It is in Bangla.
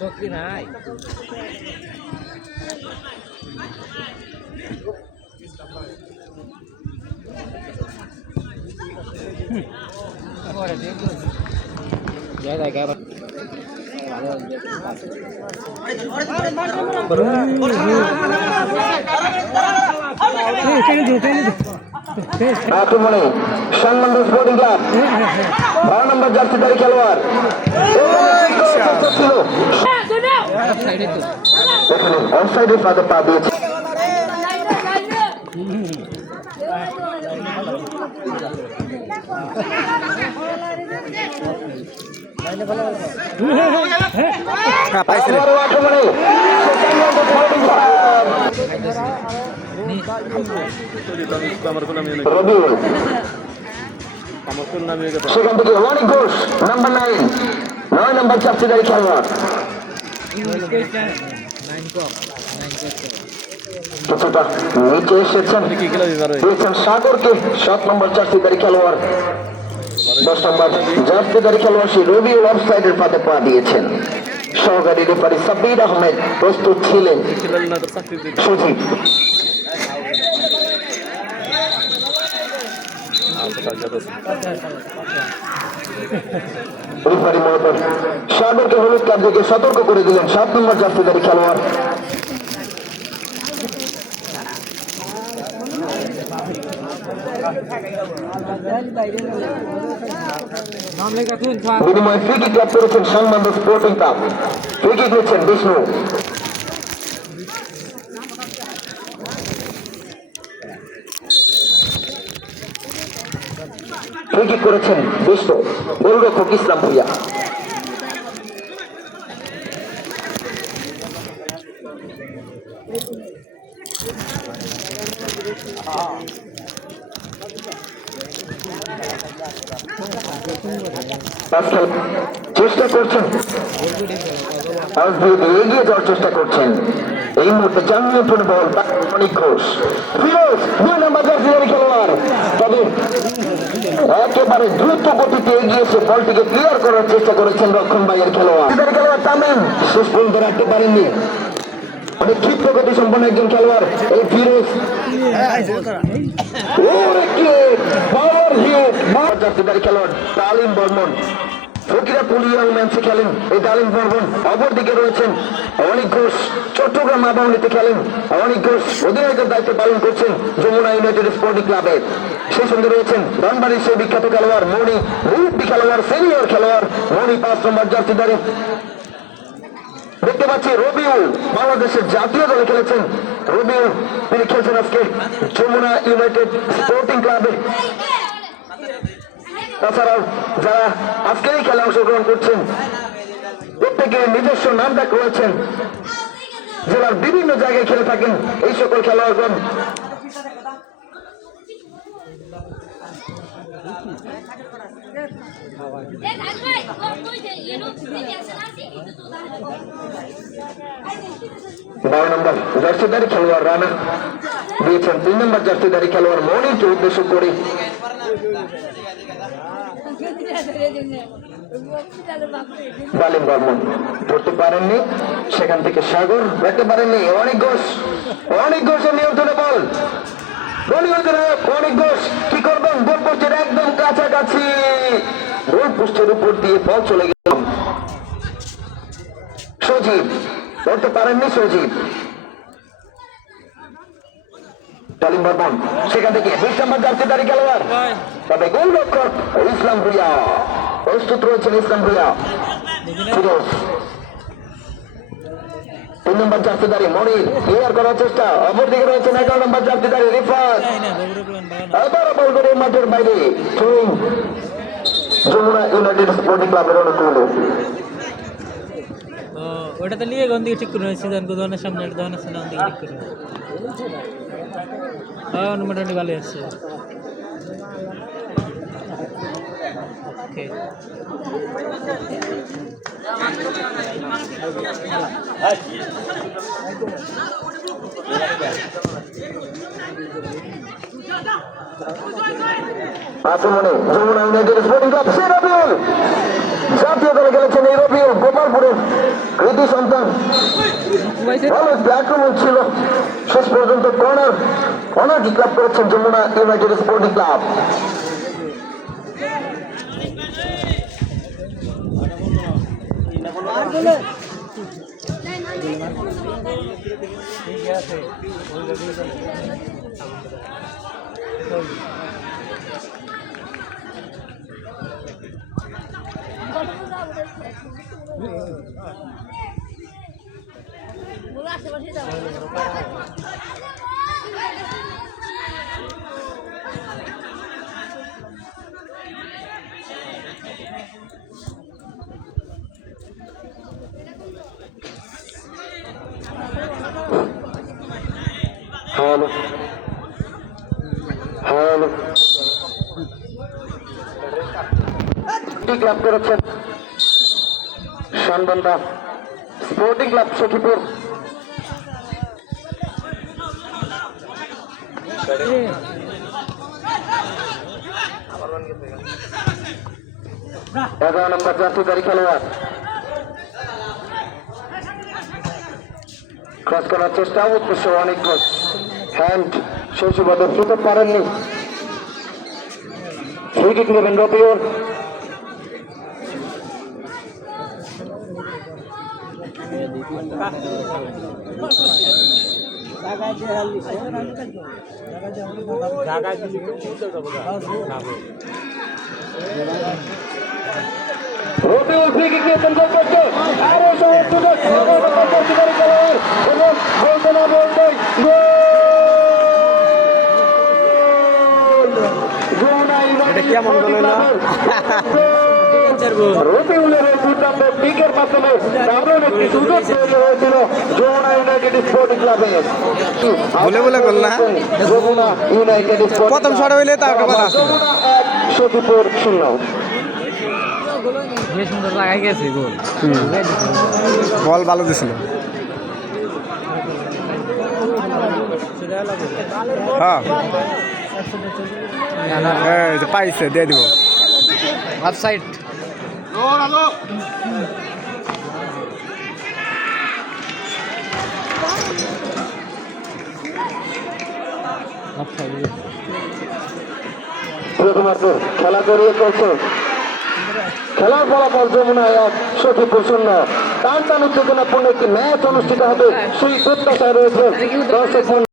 শক্তি নাই আক্রমণে সম্মানিত স্পোর্টিং ক্লাব 12 নম্বর জার্সিধারী খেলোয়াড় ছিল এখানে অফসাইডের ফাঁদে পা দিয়েছে। আক্রমণে সেখান থেকে অনেক ঘোষ নাম্বার 9 নম্বর জার্সিধারী খেলোয়াড় কিছুটা নিচে এসেছেন সাগরকে 7 নম্বর জার্সিধারী খেলোয়াড় 10 নম্বর জার্সিধারী খেলোয়াড় সেই রবিউল অফসাইডের ফাঁদে পা দিয়েছেন। সহকারী রেফারি সাব্বির আহমেদ প্রস্তুত ছিলেন। সুজিত রেফারি মহোদয় সাগরকে হলুদ কার্ড থেকে সতর্ক করে দিলেন 7 নম্বর জার্সিধারী খেলোয়াড়। বিনিময়ে ফ্রি কিক লাভ করেছেন সম্মানিত স্পোর্টিং ক্লাব। ফ্রি কিক নিচ্ছেন বিষ্ণু। ফ্রি কিক করেছেন বিষ্ণু, গোলরক্ষক ইসলাম ভুইয়া। চেষ্টা করছেন এগিয়ে যাওয়ার চেষ্টা করছেন। এই মুহূর্তে জানিয়ে বল অনেক ঘোষ ফিরোজ 2 নম্বর জার্সিধারী খেলোয়াড়, তবে একেবারে দ্রুত গতিতে এগিয়েছে বলটিকে ক্লিয়ার করার চেষ্টা করেছেন রক্ষণ ভাইয়ের খেলোয়াড়। তামিম শেষ পর্যন্ত রাখতে পারেননি। অনেক ক্ষিপ্র গতি সম্পন্ন একজন খেলোয়াড় এই ফিরোজ। জার্সিধারী খেলোয়াড় তালিম বর্মন ফকিরাপুর ইয়ং ম্যাচে খেলেন এই তালিম বর্মন। অপরদিকে রয়েছেন অনেক ঘোষ, চট্টগ্রাম আবাহনীতে খেলেন অনেক ঘোষ, অধিনায়কের দায়িত্ব পালন করছেন যমুনা ইউনাইটেড স্পোর্টিং ক্লাবে। সেই সঙ্গে রয়েছেন ধনবাড়ির সেই বিখ্যাত খেলোয়াড় মণি, মুরব্বী খেলোয়াড়, সিনিয়র খেলোয়াড় মণি 5 নম্বর জার্সিধারী। দেখতে পাচ্ছি রবিউল বাংলাদেশের জাতীয় দলে খেলেছেন। রবিউল তিনি খেলছেন আজকে যমুনা ইউনাইটেড স্পোর্টিং ক্লাবে। তাছাড়াও যারা আজকে এই খেলায় অংশগ্রহণ করছেন প্রত্যেকে নিজস্ব নাম ডাক রয়েছেন, জেলার বিভিন্ন জায়গায় খেলে থাকেন এই সকল খেলোয়াড়গণ। বারো নম্বর জার্সিধারী খেলোয়াড় রানা দিয়েছেন 3 নম্বর জার্সিধারী খেলোয়াড় মনিকে উদ্দেশ্য করে। তালিম বর্মন ধরতে পারেননি, সেখান থেকে সাগর ধরতে পারেননি। অনেক ঘোষের নিয়ন্ত্রণে বল, অনেক ঘোষ কি করবেন, গোল পোস্টের একদম কাছাকাছি, গোল পোস্টের উপর দিয়ে বল চলে গেল। সজীব ধরতে পারেননি, সজীব। তালিম বর্মন সেখান থেকে 20 নম্বর জার্সিধারী খেলোয়াড়, তবে গোলরক্ষক ইসলাম ভুইয়া প্রস্তুত রয়েছেন। ইসলাম ভুইয়া ফিরোজ 3 নম্বর জার্সিধারী মনির ক্লিয়ার করার চেষ্টা, অপরদিকে রয়েছেন 11 নম্বর জার্সিধারী রিফাত, আবার বল করে মাঠের বাইরে। যমুনা ইউনাইটেড স্পোর্টিং ক্লাবের অনুকূলে ওটা তো নিয়ে গন্দি ঠিক করে সিজন গোদানের সামনে দোকানের সামনে গন্দি ঠিক করে মোটামুটি ভালো আছে। ওকে আক্রমণে যমুনা ইউনাইটেড স্পোর্টিং ক্লাব সে রবিউল জাতীয় দলে খেলেছেন। এই রবিউল গোপালপুরের কৃতি সন্তান। ভালো আক্রমণ ছিল, শেষ পর্যন্ত কর্নার কিক লাভ করেছেন Jamuna united sporting club. Hello hello kick লাভ করেছেন শানবান্দা স্পোর্টিং ক্লাব সখীপুর। এগারো নম্বর জাতীয়কারী খেলোয়াড় ক্রস করার চেষ্টা, উদ্দেশ্য অনেক ক্রস হ্যান্ড সেই সুবাদে শুতে পারেননি। ফ্রি কিক নেবেন রবিউল। রবিউল ফ্রি কিক নিয়ে কন্ট্রোল করছে। আরো সহজ সুযোগ জাতীয়কারী খেলোয়াড় এবং বলতে না বলতেই রবিউলের এই দুর্দান্ত কিকের মাধ্যমে দারুণ একটি সুযোগ তৈরি হয়েছিল যমুনা ইউনাইটেড স্পোর্টিং ক্লাবে। বলে বলে গোল না, যমুনা ইউনাইটেড প্রথম শট হইলে তার কথা যমুনা 1 সখীপুর 0। বেশ সুন্দর লাগাই গেছে গোল। বল ভালো দিছিল। হ্যাঁ এই যে পাইছে দিয়ে দিব অফসাইড। প্রথমার্ধ খেলা করিয়ে চলছে। খেলার ফলাফল যমুনা 1 সখীপুর 0। টান টান উত্তেজনাপূর্ণ একটি ম্যাচ অনুষ্ঠিত হবে সেই প্রত্যাশায় রয়েছে দর্শক।